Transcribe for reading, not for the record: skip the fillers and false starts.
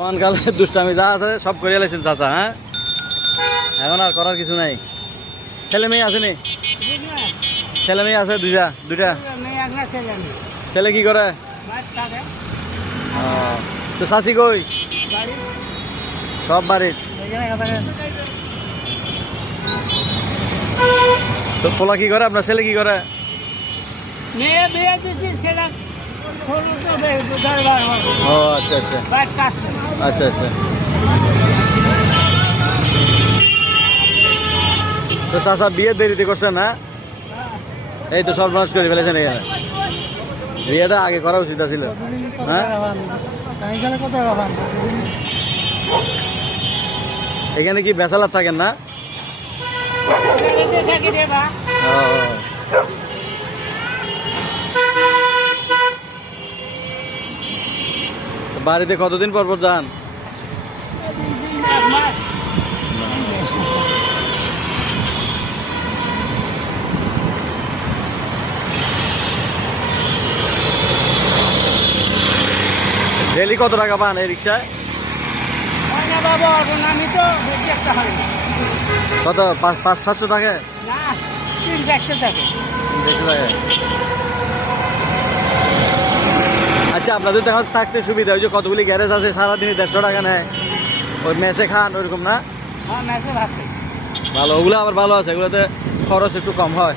কালে দুষ্টামি যা আছে সব করে লাইছেন চাচা। হ্যাঁ, এখন আর করার কিছু নাই। ছেলে মেয়ে আছে নি? ছেলে মেয়ে আছে দুইটা। ছেলে কি করে? তো শাশি কই? সব বাড়ির। তো ফোলা কি করে? আপনার ছেলে কি করে? ও আচ্ছা আচ্ছা আচ্ছা আচ্ছা। তো চাচা বিয়ে দেরিতে করছেন না? এই তো সর্বনাশ করে ফেলেছেন এখানে। বিয়েটা আগে করা উচিত ছিল। হ্যাঁ, এখানে কি বেসালার থাকেন না? বাড়িতে কতদিন পর পর যান? ডেলি কত টাকা পান এই রিক্সায়? কত? 500-700 টাকা? আচ্ছা, আপনাদের তো এখন থাকতে সুবিধা। ওই যে কতগুলি গ্যারেজ আছে, সারাদিনই 150 টাকা নেয়। ওই মেসে খান ওইরকম না? ভালো, ওগুলো আবার ভালো আছে, এগুলোতে খরচ একটু কম হয়।